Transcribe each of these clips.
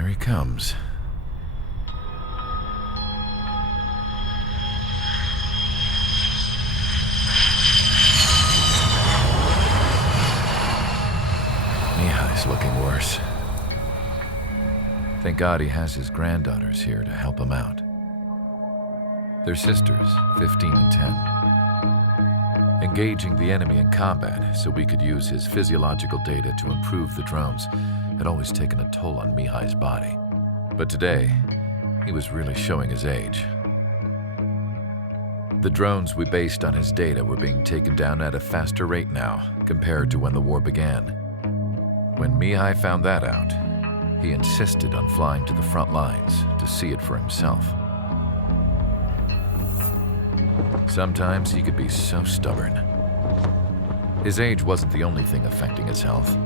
Here he comes. Mihai's looking worse. Thank God he has his granddaughters here to help him out. They're sisters, 15 and 10. Engaging the enemy in combat so we could use his physiological data to improve the drones had always taken a toll on Mihai's body. But today, he was really showing his age. The drones we based on his data were being taken down at a faster rate now compared to when the war began. When Mihai found that out, he insisted on flying to the front lines to see it for himself. Sometimes he could be so stubborn. His age wasn't the only thing affecting his health.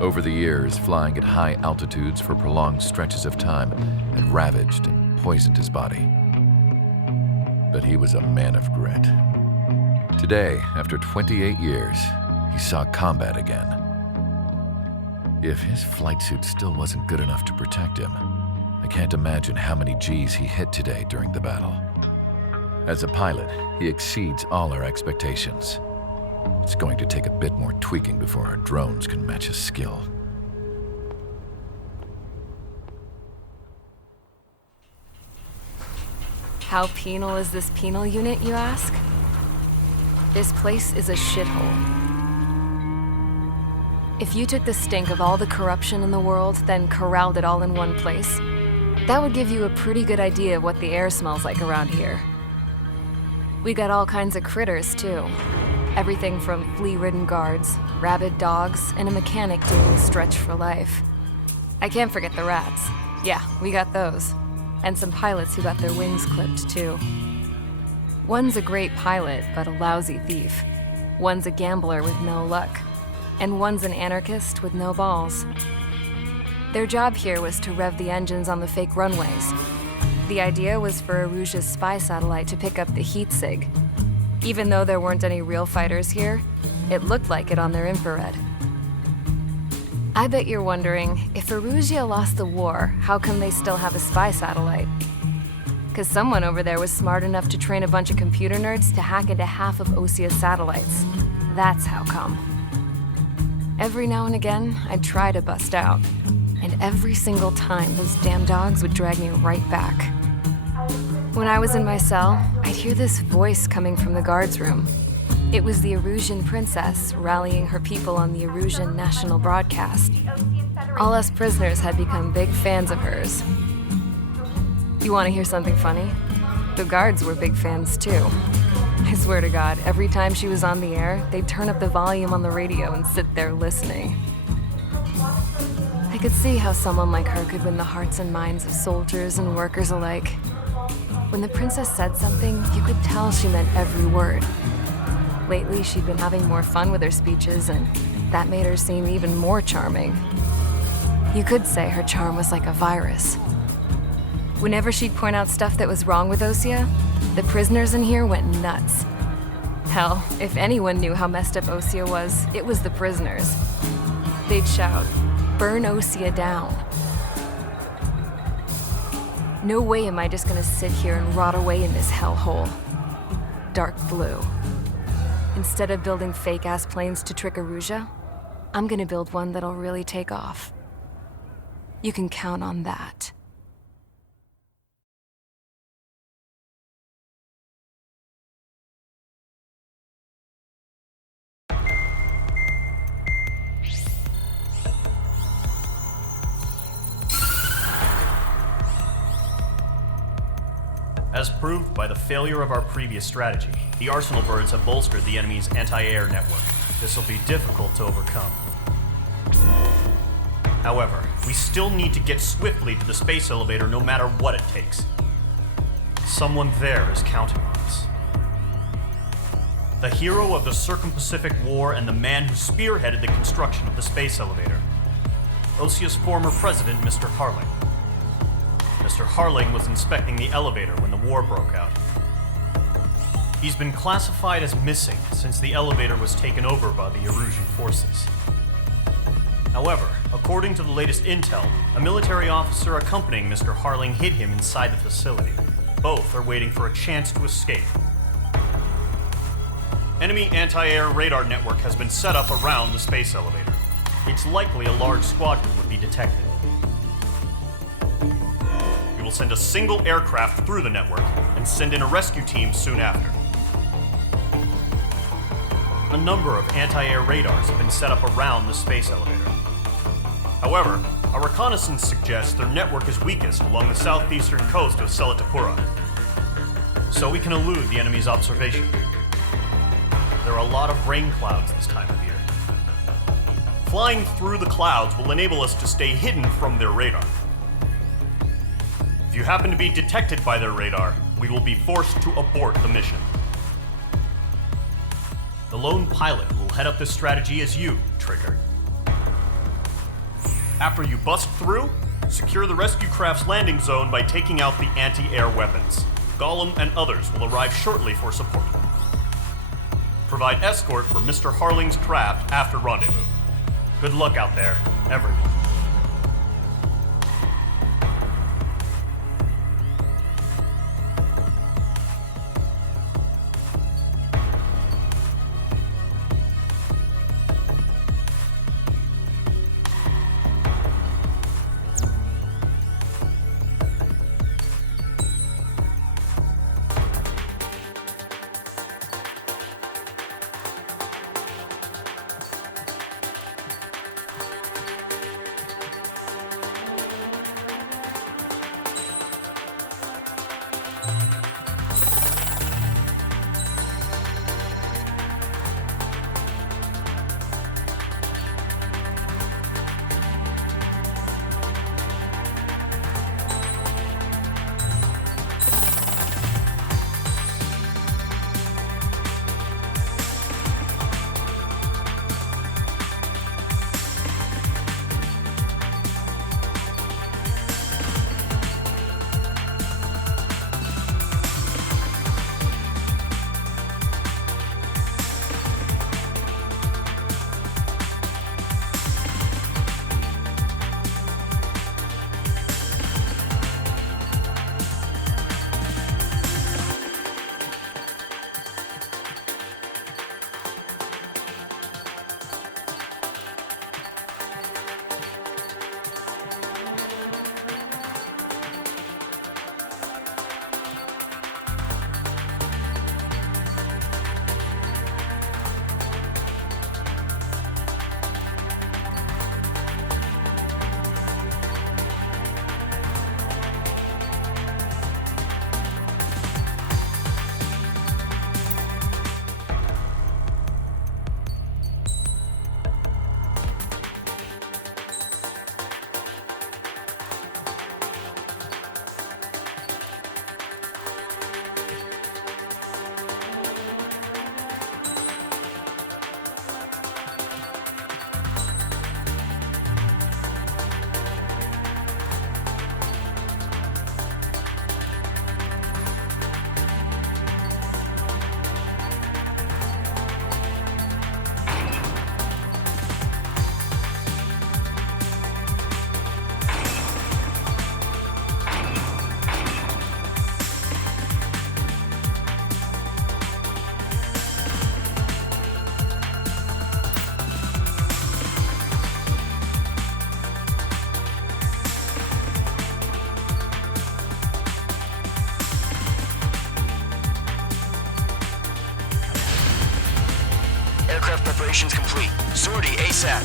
Over the years, flying at high altitudes for prolonged stretches of time had ravaged and poisoned his body. But he was a man of grit. Today, after 28 years, he saw combat again. If his flight suit still wasn't good enough to protect him, I can't imagine how many Gs he hit today during the battle. As a pilot, he exceeds all our expectations. It's going to take a bit more tweaking before our drones can match his skill. How penal is this penal unit, you ask? This place is a shithole. If you took the stink of all the corruption in the world, then corralled it all in one place, that would give you a pretty good idea of what the air smells like around here. We got all kinds of critters, too. Everything from flea-ridden guards, rabid dogs, and a mechanic doing a stretch for life. I can't forget the rats. Yeah, we got those. And some pilots who got their wings clipped, too. One's a great pilot, but a lousy thief. One's a gambler with no luck. And one's an anarchist with no balls. Their job here was to rev the engines on the fake runways. The idea was for Erusia's spy satellite to pick up the heat sig. Even though there weren't any real fighters here, it looked like it on their infrared. I bet you're wondering, if Erusia lost the war, how come they still have a spy satellite? Because someone over there was smart enough to train a bunch of computer nerds to hack into half of Osia's satellites. That's how come. Every now and again, I'd try to bust out. And every single time, those damn dogs would drag me right back. When I was in my cell, I'd hear this voice coming from the guards room. It was the Erusian princess rallying her people on the Erusian national broadcast. All us prisoners had become big fans of hers. You want to hear something funny? The guards were big fans too. I swear to God, every time she was on the air, they'd turn up the volume on the radio and sit there listening. I could see how someone like her could win the hearts and minds of soldiers and workers alike. When the princess said something, you could tell she meant every word. Lately, she'd been having more fun with her speeches, and that made her seem even more charming. You could say her charm was like a virus. Whenever she'd point out stuff that was wrong with Osia, the prisoners in here went nuts. Hell, if anyone knew how messed up Osia was, it was the prisoners. They'd shout, "Burn Osia down." No way am I just gonna sit here and rot away in this hellhole. Dark blue. Instead of building fake-ass planes to trick Erusia, I'm gonna build one that'll really take off. You can count on that. As proved by the failure of our previous strategy, the Arsenal birds have bolstered the enemy's anti-air network. This will be difficult to overcome. However, we still need to get swiftly to the space elevator no matter what it takes. Someone there is counting on us. The hero of the Circum-Pacific War and the man who spearheaded the construction of the space elevator. Osia's former president, Mr. Harling. Mr. Harling was inspecting the elevator when the war broke out. He's been classified as missing since the elevator was taken over by the Erusian forces. However, according to the latest intel, a military officer accompanying Mr. Harling hid him inside the facility. Both are waiting for a chance to escape. Enemy anti-air radar network has been set up around the space elevator. It's likely a large squadron would be detected. We will send a single aircraft through the network and send in a rescue team soon after. A number of anti-air radars have been set up around the space elevator. However, our reconnaissance suggests their network is weakest along the southeastern coast of Selatapura, so we can elude the enemy's observation. There are a lot of rain clouds this time of year. Flying through the clouds will enable us to stay hidden from their radar. If you happen to be detected by their radar, we will be forced to abort the mission. The lone pilot will head up this strategy as you, Trigger. After you bust through, secure the rescue craft's landing zone by taking out the anti-air weapons. Gollum and others will arrive shortly for support. Provide escort for Mr. Harling's craft after rendezvous. Good luck out there, everyone. Aircraft preparations complete. Sortie ASAP.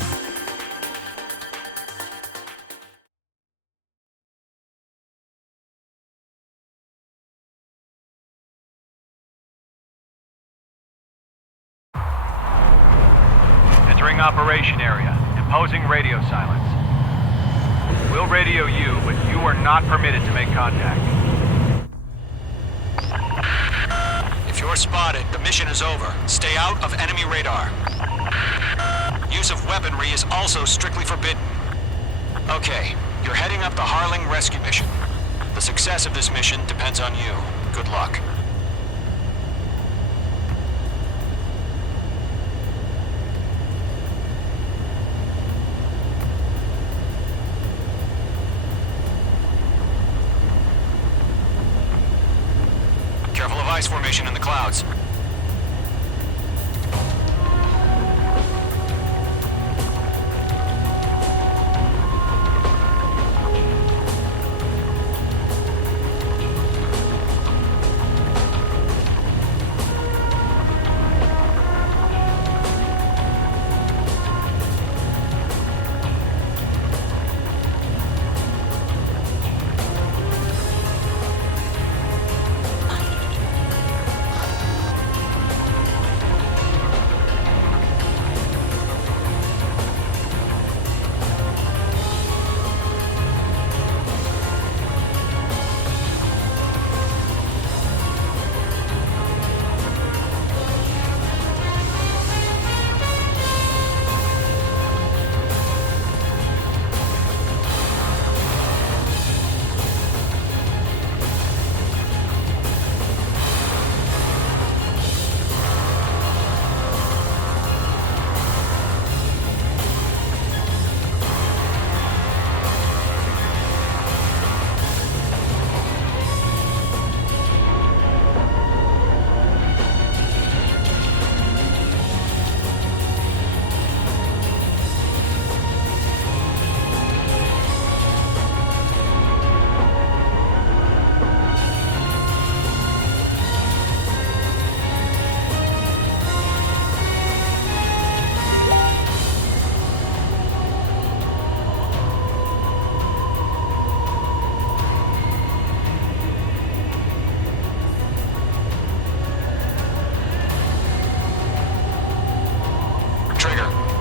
Entering operation area. Imposing radio silence. We'll radio you, but you are not permitted to make contact. If you're spotted, the mission is over. Stay out of enemy radar. Use of weaponry is also strictly forbidden. Okay, you're heading up the Harling rescue mission. The success of this mission depends on you. Good luck. ice formation in the clouds.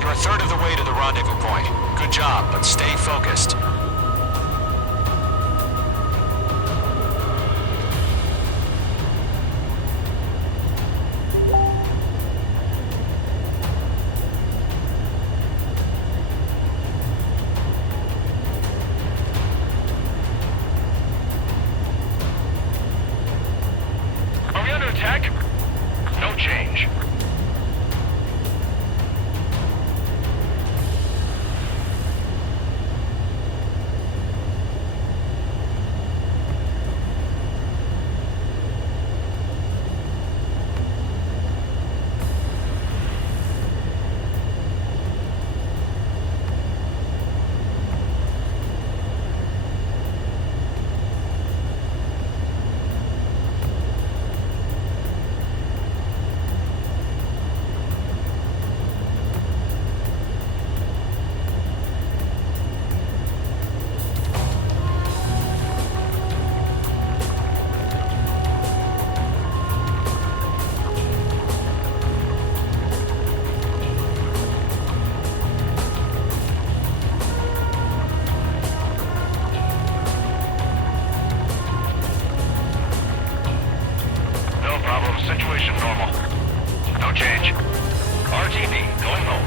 A third of the way to the rendezvous point. Good job, but stay focused. Are we under attack? No change. Situation normal. No change. RTB, going home.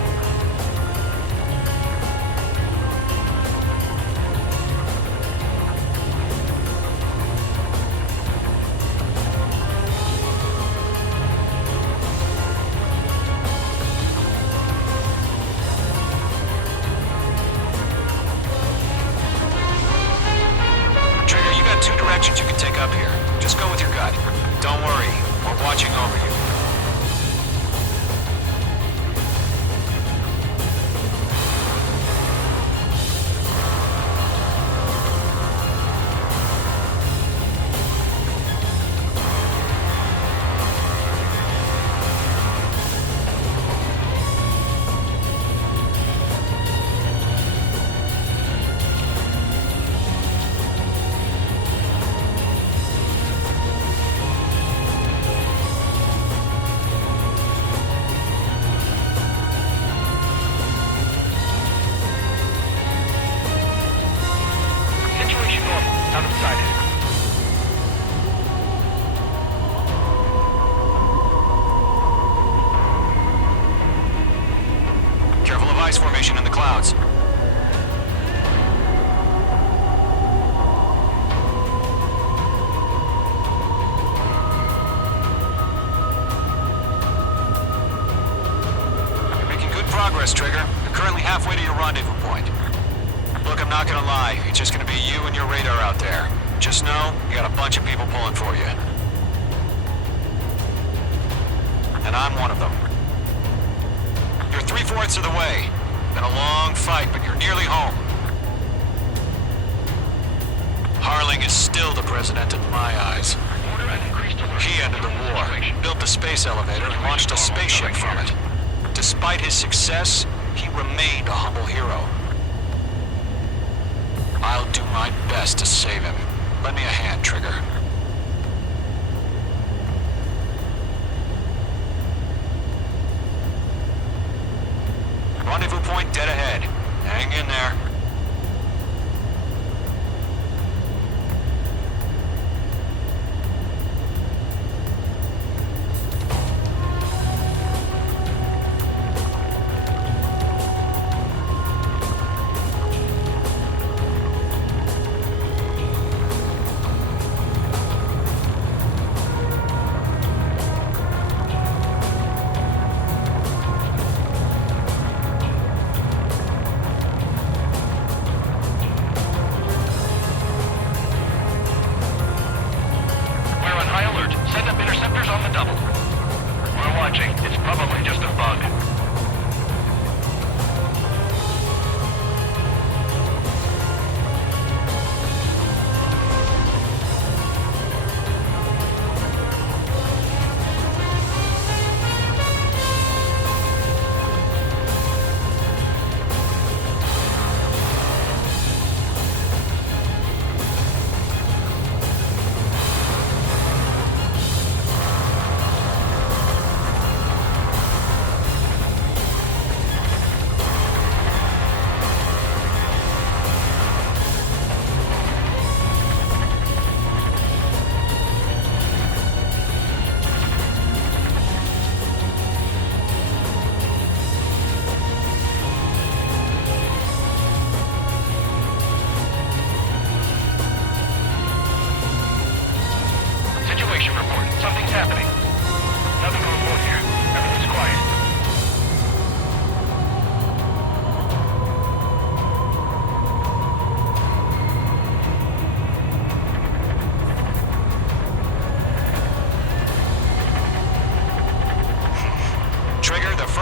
Trigger, you got two directions you can take up here. Just go with your gut. Don't worry. We're watching over you. Ice formation in the clouds. You're making good progress, Trigger. You're currently halfway to your rendezvous point. Look, I'm not gonna lie. It's just gonna be you and your radar out there. Just know, you got a bunch of people pulling for you. and I'm one of them. You're 3/4 of the way. Been a long fight, but you're nearly home. Harling is still the president in my eyes. He ended the war, built the space elevator, and launched a spaceship from it. Despite his success, he remained a humble hero. I'll do my best to save him. Lend me a hand, Trigger. Rendezvous point dead ahead. Hang in there.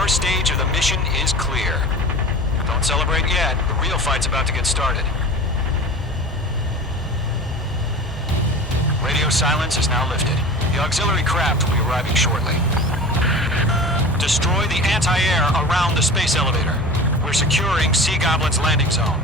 First stage of the mission is clear. Don't celebrate yet. The real fight's about to get started. Radio silence is now lifted. The auxiliary craft will be arriving shortly. Destroy the anti-air around the space elevator. We're securing Sea Goblin's landing zone.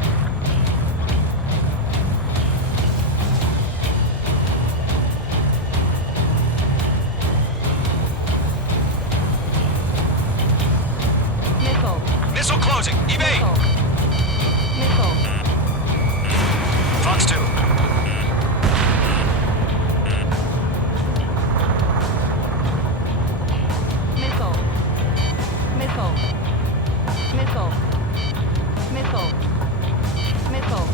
Missile closing. Evade! Missile. Fox 2. Missile. Missile. Missile. Missile. Missile.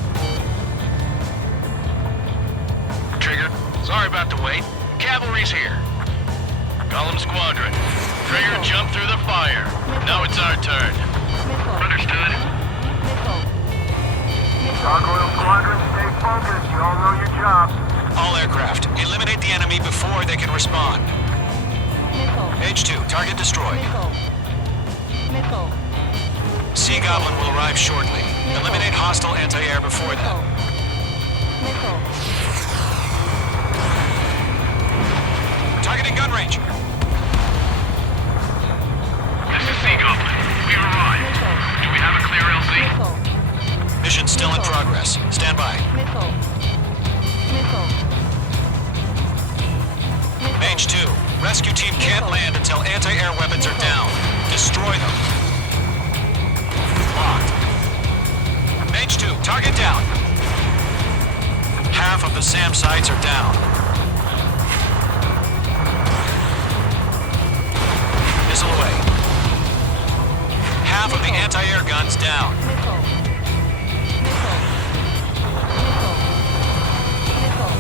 Trigger, sorry about the wait. Cavalry's here. Gollum Squadron. Trigger jumped through the fire. Now it's our turn. Missile. Understood. Missile. Missile. Gargoyle Squadron, stay focused. You all know your job. All aircraft, eliminate the enemy before they can respond. Missile. H2, target destroyed. Missile. Missile. Sea Goblin will arrive shortly. Eliminate hostile anti-air before Missile. then. Missile. Targeting gun range. This is Sea Goblin. We've arrived. Missile. Do we have a clear LC? Missile. Mission still in progress. Stand by. Missile. Missile. Mage 2, rescue team can't land until anti-air weapons are down. Destroy them. Locked. Mage 2, target down. Half of the SAM sites are down. Missile away. Half of the anti-air guns down. Missile. Missile. Missile. Missile.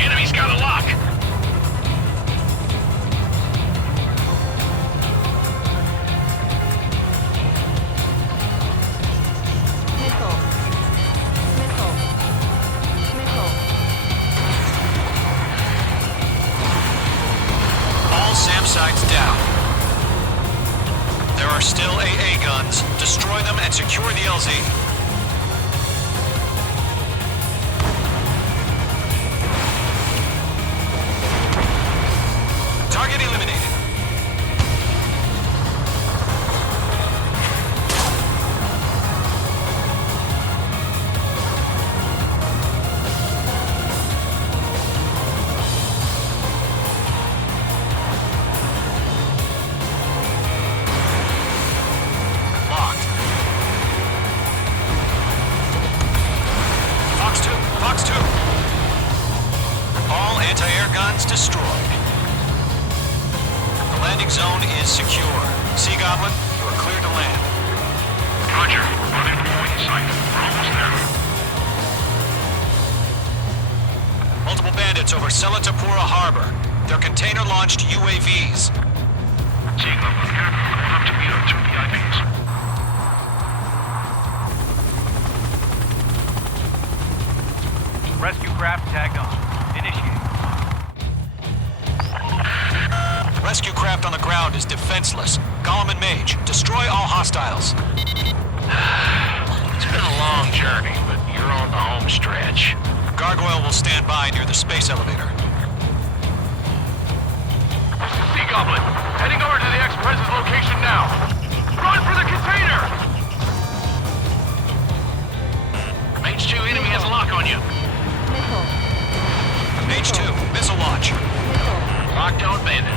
Enemy's got a lock. Missile. Missile. Missile. All and secure the LZ. Target eliminated. Locked. Fox 2. All anti-air guns destroyed. The landing zone is secure. Sea Goblin, you are cleared to land. Roger. We're running point sight. We're almost there. Multiple bandits over Selatapura Harbor. They're container-launched UAVs. Sea Goblin here. Going up to meet our 2 VIPs. Rescue craft tagged on. Initiate. Rescue craft on the ground is defenseless. Gollum and Mage, destroy all hostiles. It's been a long journey, but you're on the home stretch. Gargoyle will stand by near the space elevator. This is Sea Goblin. Heading over to the Express's location now. Run for the container! Mage 2 enemy has a lock on you. Missile. Mage 2, missile launch. Missile. Lockdown bandit.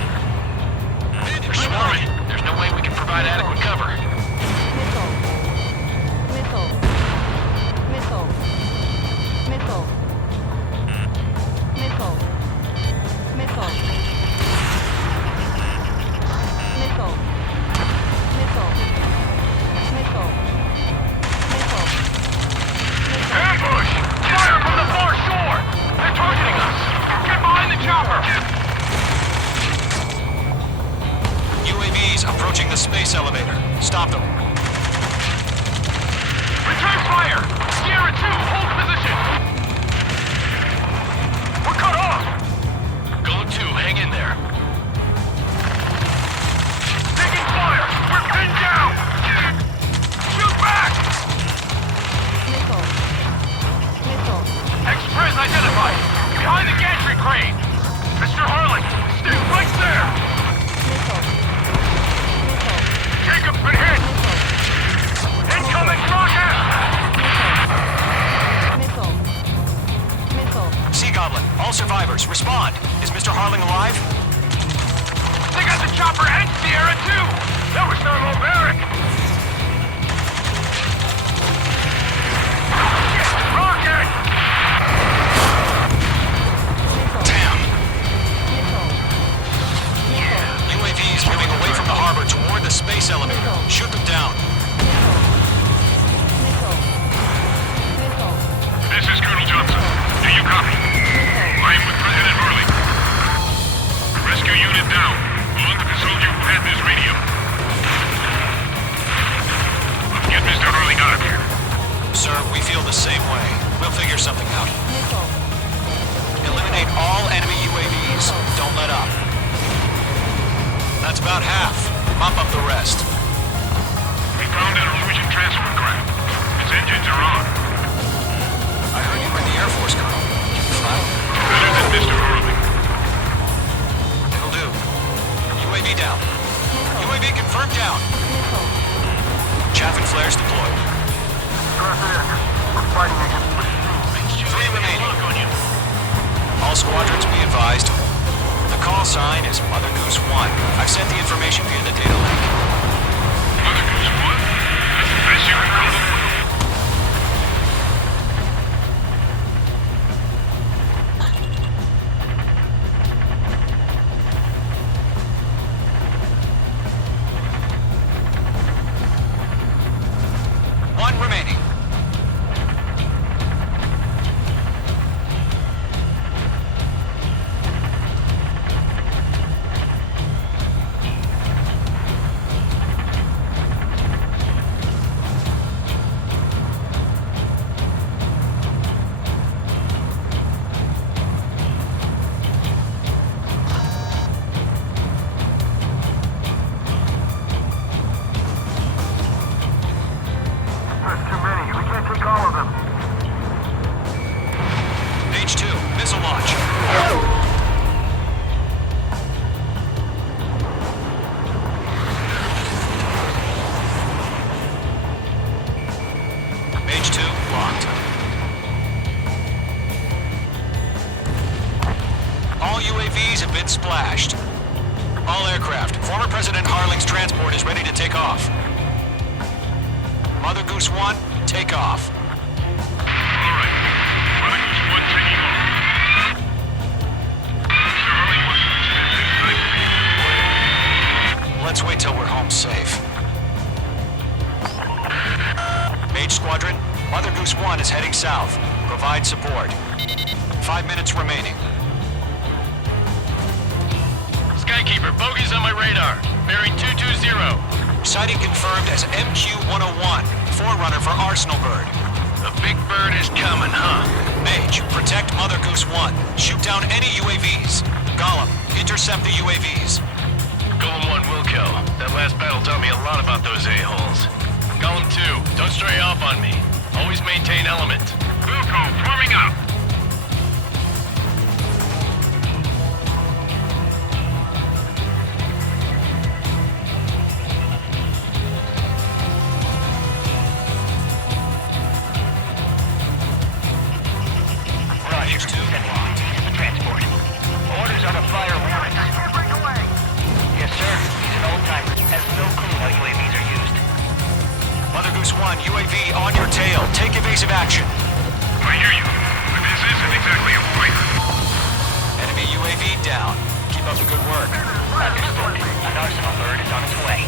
They're swarming. There's no way we can provide adequate cover. Missile. Missile. Missile. Missile. Missile. Missile. Missile. Missile. Missile. Missile. Ambush! Fire from the far shore! They're targeting us! Get behind the chopper! UAVs approaching the space elevator. Stop them. Return fire! Sierra 2, hold position! We're cut off! Golem 2, hang in there. Taking fire! We're pinned down! Shoot back! Missile. Missile. Express identified! Behind the gantry crane! Mr. Harling, stay right there! Missile. Missile. Jacob's been hit! Incoming rocket! Missile. Missile. Sea Goblin, all survivors, respond. Is Mr. Harling alive? They got the chopper and Sierra too! That was thermobaric! Rocket! Damn! Missile. Missile. UAVs moving away from the harbor toward the space elevator. Shoot them down. Missile. Missile. This is Colonel Johnson. Do you copy? I am with President Hurley. Rescue unit down. Belong to the soldier who had this radio. Let's get Mr. Hurley out of here. Sir, we feel the same way. We'll figure something out. Missile. Eliminate all enemy UAVs. Don't let up. That's about half. Mop up the rest. We found an Illusion transport craft. Its engines are on. I heard you were in the Air Force, Colonel. Can you fly? Better than Mr. Hurley. It'll do. UAV down. UAV confirmed down. Missile. Chaff and flares deployed. Three remaining. Lock on you. All squadrons be advised. The call sign is Mother Goose 1. I've sent the information via the data link. Mother Goose 1? That's the best you can call them. One remaining. get splashed. All aircraft, former President Harling's transport is ready to take off. Mother Goose 1, take off. Alright. Mother Goose 1 taking off. Mr. Harling wants to spend Let's wait till we're home safe. Mage Squadron, Mother Goose 1 is heading south. Provide support. 5 minutes remaining. Skykeeper, bogey's on my radar. Bearing 220. Sighting confirmed as MQ-101, forerunner for Arsenal Bird. The big bird is coming, huh? Mage, protect Mother Goose 1. Shoot down any UAVs. Gollum, intercept the UAVs. Golem 1 will kill. That last battle taught me a lot about those a-holes. Golem 2, don't stray off on me. Always maintain element. Wilco, forming up. Roger, 2 and locked. Transport. Orders on a fire warrant. Yes, sir. He's an old-timer. Has no clue how UAVs are used. Mother Goose 1, UAV on your tail. Take evasive action. I hear you, but this isn't exactly a fight. Enemy UAV down. Keep up the good work. Understood. An Arsenal bird is on its way.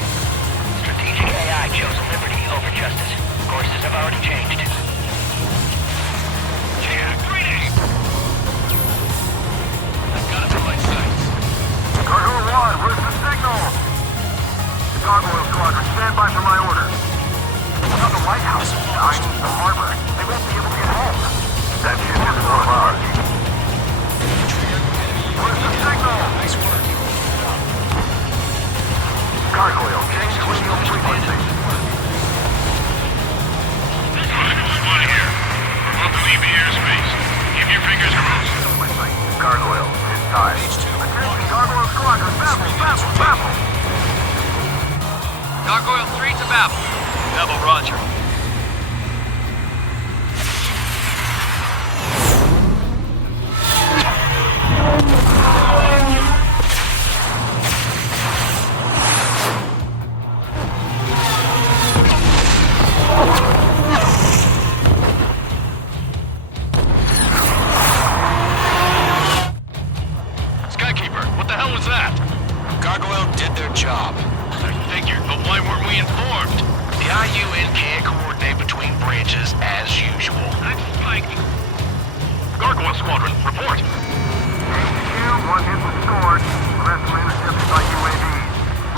Strategic AI chose liberty over justice. Courses have already changed. I've got it in my sights. Cargo 1, where's the signal? Gargoyle Squadron, stand by for my order. Now the lighthouse, I need the harbor. They won't be able to get home. That ship is one of ours. Where's the signal? Nice work. Gargoyle, change radio frequency. Squad here. We're about to leave the airspace. Keep your fingers crossed. Gargoyle, it's time. Attention, Gargoyle Squadron, baffle! Gargoyle 3 to Babel. Babel, roger. Skykeeper, what the hell was that? Gargoyle did their job. I figured, but why weren't we informed? The IUN can't coordinate between branches as usual. That's like... Gargoyle Squadron, report. One hit was scored. The rest were intercepted by UAVs.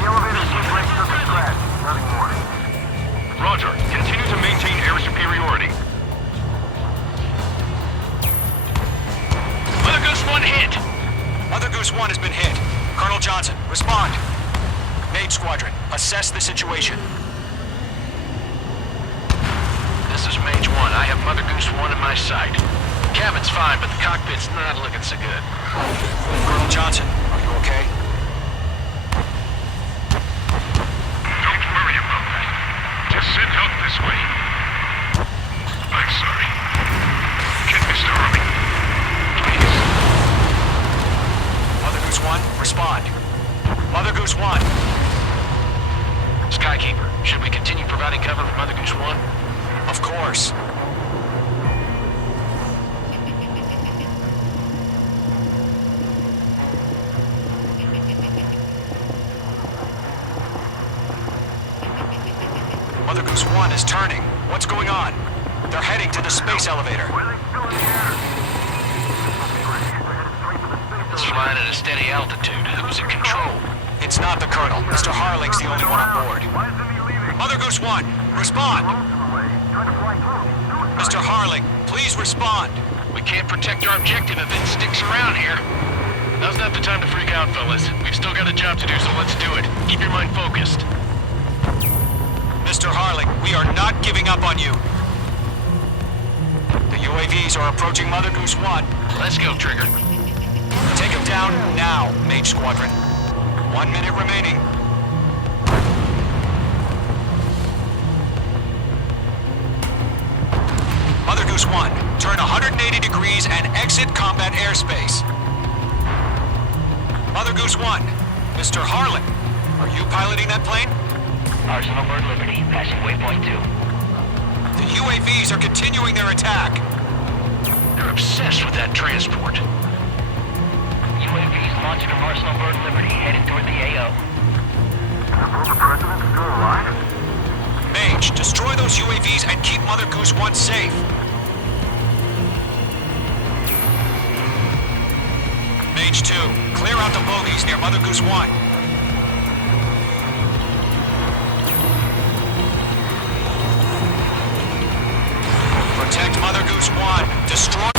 The elevator switch rate took a crash. Nothing more. Roger. Continue to maintain air superiority. Mother Goose 1 hit! Mother Goose 1 has been hit. Colonel Johnson, respond. Mage Squadron, assess the situation. This is Mage 1. I have Mother Goose 1 in my sight. Cabin's fine, but the cockpit's not looking so good. Colonel Johnson, are you okay? Don't worry about that. Just send help this way. I'm sorry. Get Mr. Harling. Please. Mother Goose 1, respond. Mother Goose 1. Skykeeper, should we continue providing cover for Mother Goose 1? Of course. Mother Goose 1 is turning. What's going on? They're heading to the space elevator. Why are they still in the air? It's flying at a steady altitude. Who's in control? It's not the Colonel. Mr. Harling's the only one on board. Why isn't he leaving? Mother Goose 1, respond. Trying to fly through. Mr. Harling, please respond. We can't protect our objective if it sticks around here. Now's not the time to freak out, fellas. We've still got a job to do, so let's do it. Keep your mind focused. Mr. Harling, we are not giving up on you. The UAVs are approaching Mother Goose 1. Let's go, Trigger. Take him down now, Mage Squadron. 1 minute remaining. Mother Goose 1, turn 180 degrees and exit combat airspace. Mother Goose 1, Mr. Harlan, are you piloting that plane? Arsenal Bird Liberty, passing waypoint 2. The UAVs are continuing their attack. They're obsessed with that transport. UAVs launching from Arsenal Bird Liberty, headed toward the AO. The former president still alive? Mage, destroy those UAVs and keep Mother Goose 1 safe. Mage 2, clear out the bogies near Mother Goose 1. Protect Mother Goose 1. Destroy...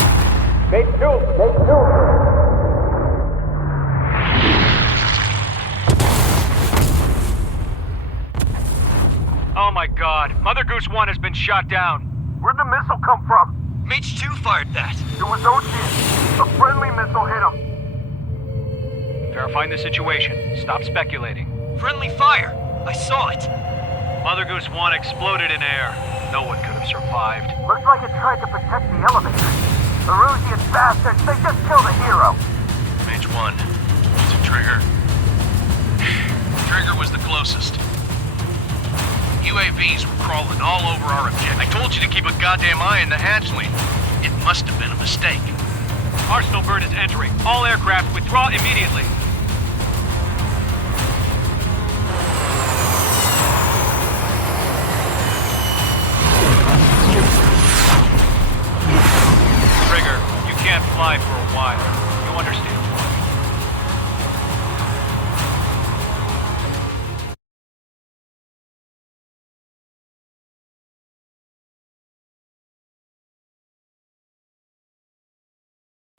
Oh my god, Mother Goose 1 has been shot down. Where'd the missile come from? Mage 2 fired that. It was Ocean. A friendly missile hit him. Verifying the situation. Stop speculating. Friendly fire. I saw it. Mother Goose 1 exploded in air. No one could have survived. Looks like it tried to protect the elevator. The Rusian bastards, they just killed a hero. Mage 1. Is it Trigger? Trigger was the closest. UAVs were crawling all over our objective. I told you to keep a goddamn eye on the hatchling. It must have been a mistake. Arsenal Bird is entering. All aircraft withdraw immediately. Trigger, you can't fly for a while. You understand?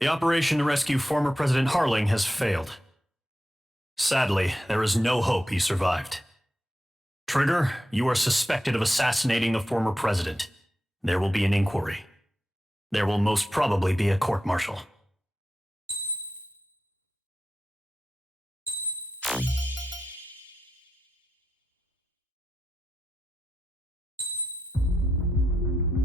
The operation to rescue former President Harling has failed. Sadly, there is no hope he survived. Trigger, you are suspected of assassinating the former president. There will be an inquiry. There will most probably be a court-martial.